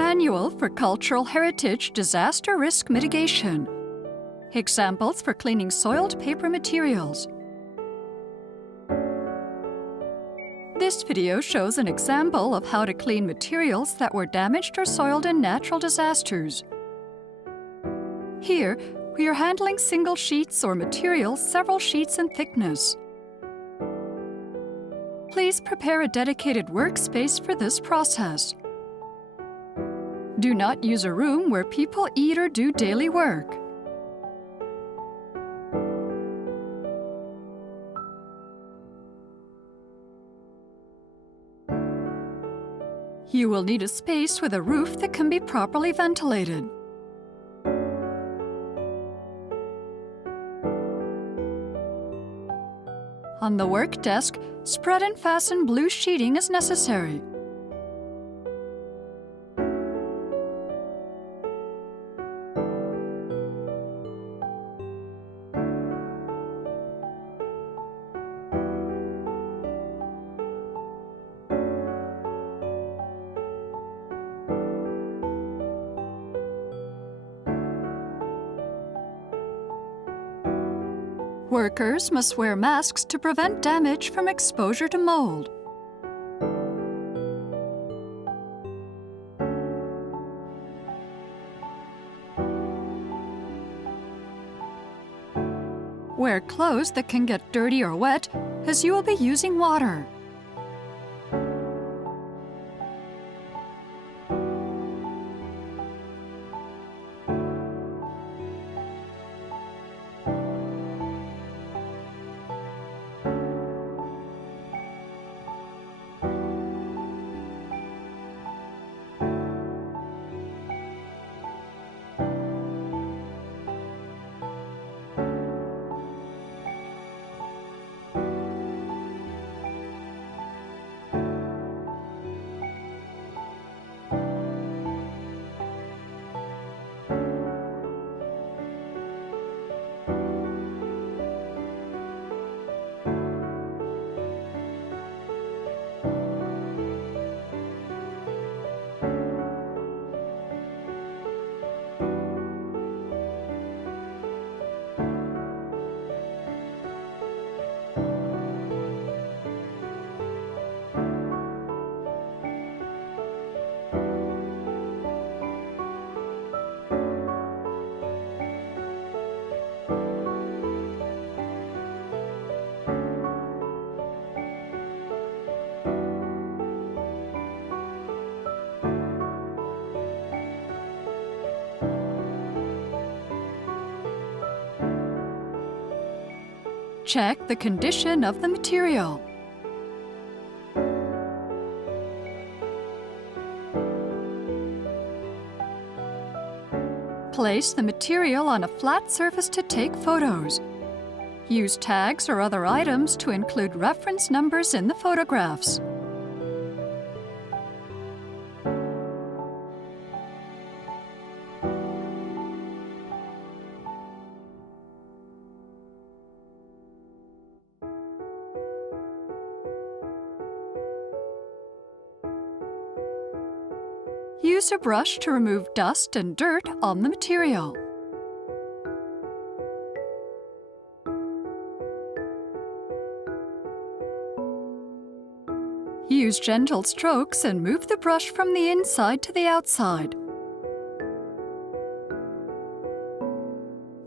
Manual for Cultural Heritage Disaster Risk Mitigation. Examples for cleaning soiled paper materials. This video shows an example of how to clean materials that were damaged or soiled in natural disasters. Here, we are handling single sheets or materials several sheets in thickness. Please prepare a dedicated workspace for this process. Do not use a room where people eat or do daily work. You will need a space with a roof that can be properly ventilated. On the work desk, spread and fasten blue sheeting as necessary. Workers must wear masks to prevent damage from exposure to mold. Wear clothes that can get dirty or wet, as you will be using water. Check the condition of the material. Place the material on a flat surface to take photos. Use tags or other items to include reference numbers in the photographs. Use a brush to remove dust and dirt on the material. Use gentle strokes and move the brush from the inside to the outside.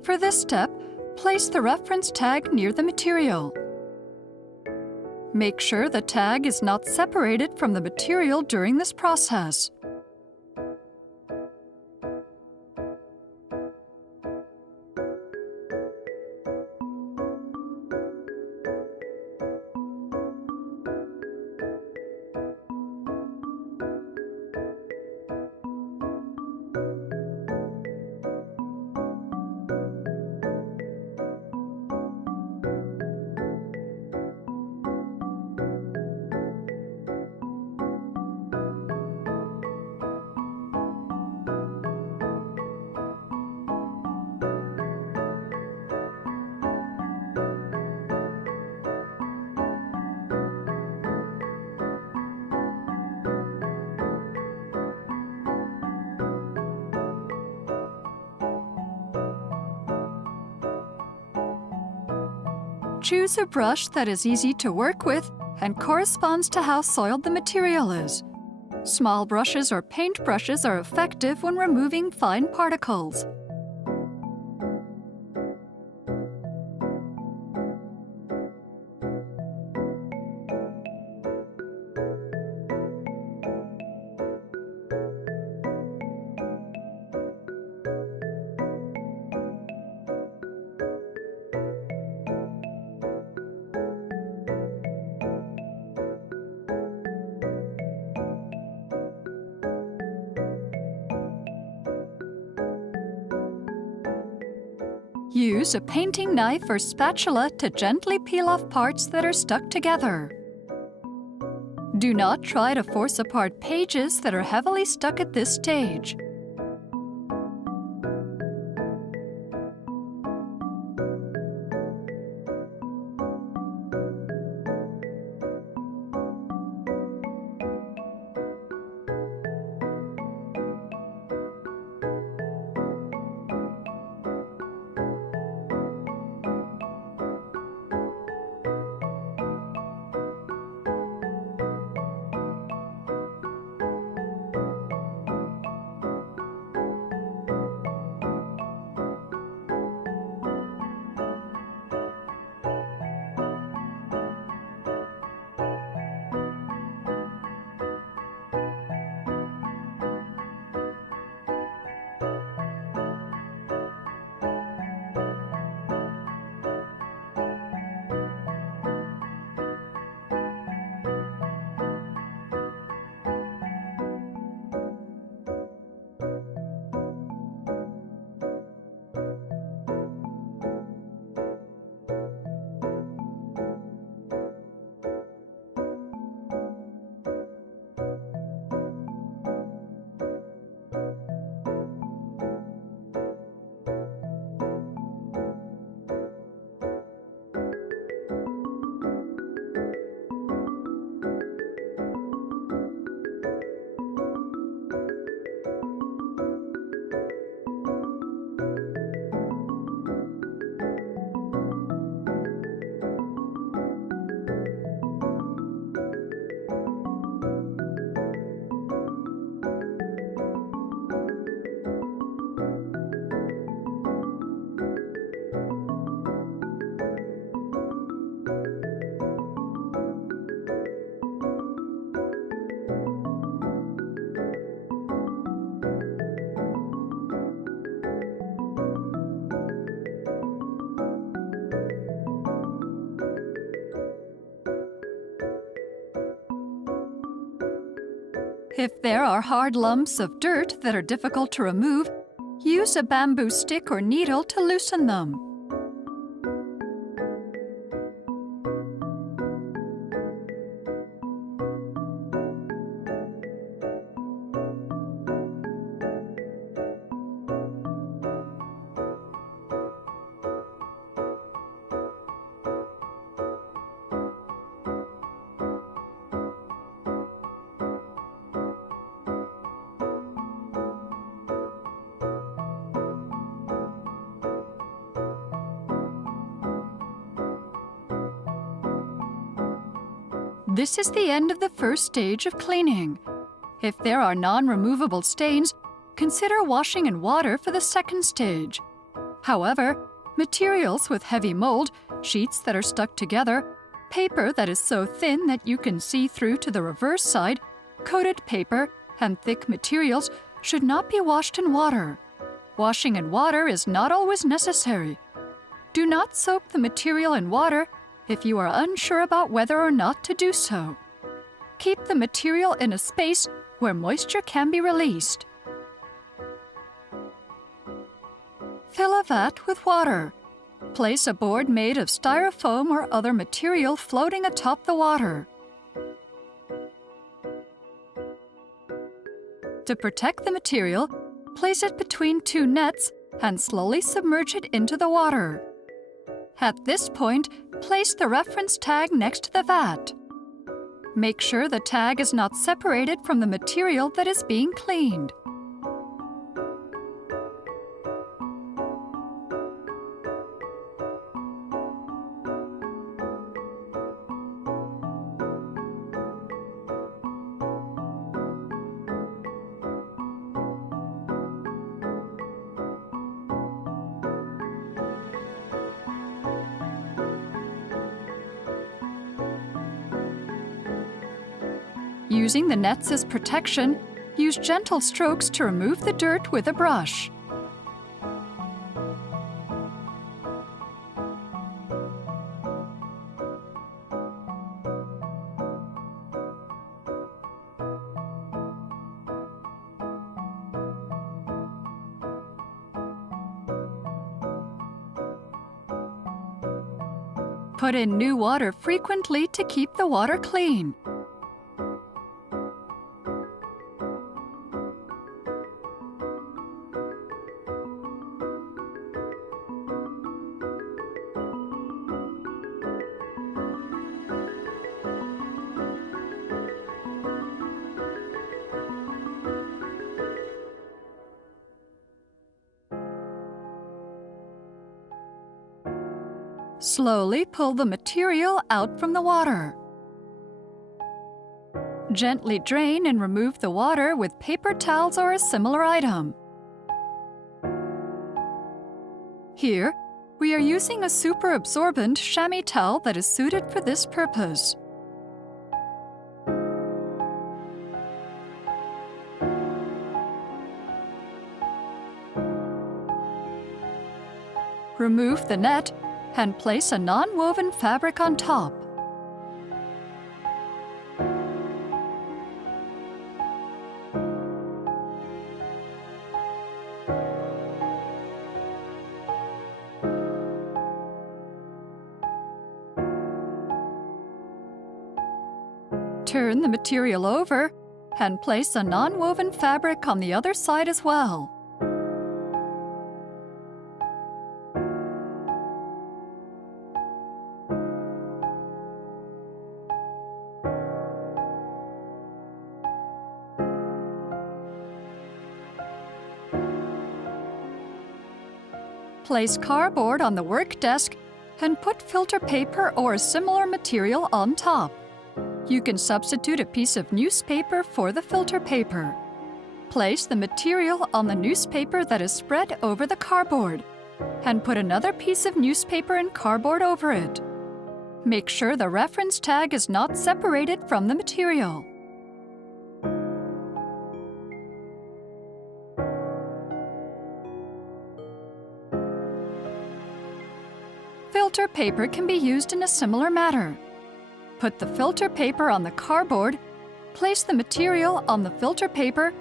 For this step, place the reference tag near the material. Make sure the tag is not separated from the material during this process. Choose a brush that is easy to work with and corresponds to how soiled the material is. Small brushes or paint brushes are effective when removing fine particles. Use a painting knife or spatula to gently peel off parts that are stuck together. Do not try to force apart pages that are heavily stuck at this stage. If there are hard lumps of dirt that are difficult to remove, use a bamboo stick or needle to loosen them. This is the end of the first stage of cleaning. If there are non-removable stains, consider washing in water for the second stage. However, materials with heavy mold, sheets that are stuck together, paper that is so thin that you can see through to the reverse side, coated paper, and thick materials should not be washed in water. Washing in water is not always necessary. Do not soak the material in water if you are unsure about whether or not to do so. Keep the material in a space where moisture can be released. Fill a vat with water. Place a board made of styrofoam or other material floating atop the water. To protect the material, place it between two nets and slowly submerge it into the water. At this point, place the reference tag next to the vat. Make sure the tag is not separated from the material that is being cleaned. Using the nets as protection, use gentle strokes to remove the dirt with a brush. Put in new water frequently to keep the water clean. Slowly pull the material out from the water. Gently drain and remove the water with paper towels or a similar item. Here, we are using a super absorbent chamois towel that is suited for this purpose. Remove the net and place a non-woven fabric on top. Turn the material over and place a non-woven fabric on the other side as well. Place cardboard on the work desk and put filter paper or a similar material on top. You can substitute a piece of newspaper for the filter paper. Place the material on the newspaper that is spread over the cardboard and put another piece of newspaper and cardboard over it. Make sure the reference tag is not separated from the material. Filter paper can be used in a similar manner. Put the filter paper on the cardboard, place the material on the filter paper,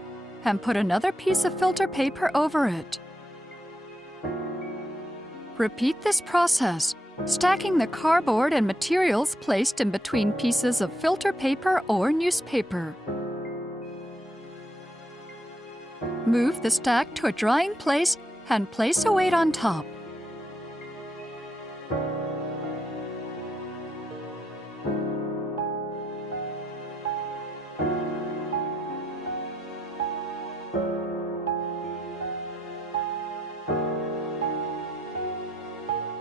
and put another piece of filter paper over it. Repeat this process, stacking the cardboard and materials placed in between pieces of filter paper or newspaper. Move the stack to a drying place and place a weight on top.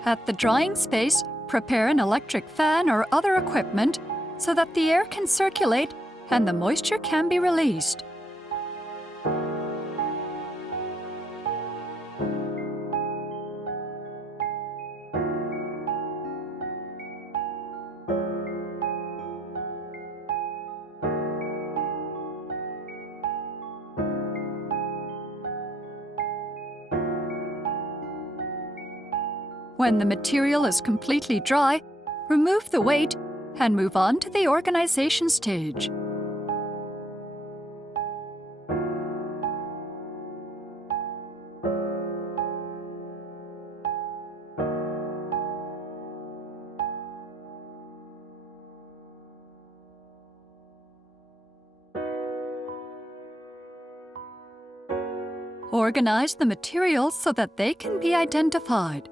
At the drying space, prepare an electric fan or other equipment so that the air can circulate and the moisture can be released. When the material is completely dry, remove the weight and move on to the organization stage. Organize the materials so that they can be identified.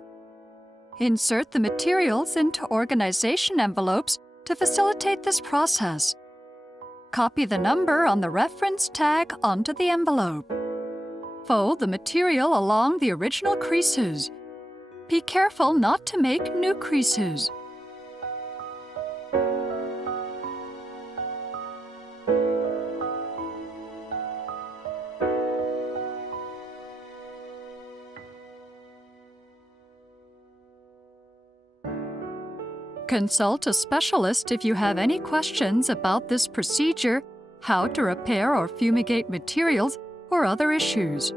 Insert the materials into organization envelopes to facilitate this process. Copy the number on the reference tag onto the envelope. Fold the material along the original creases. Be careful not to make new creases. Consult a specialist if you have any questions about this procedure how to repair or fumigate materials, or other issues.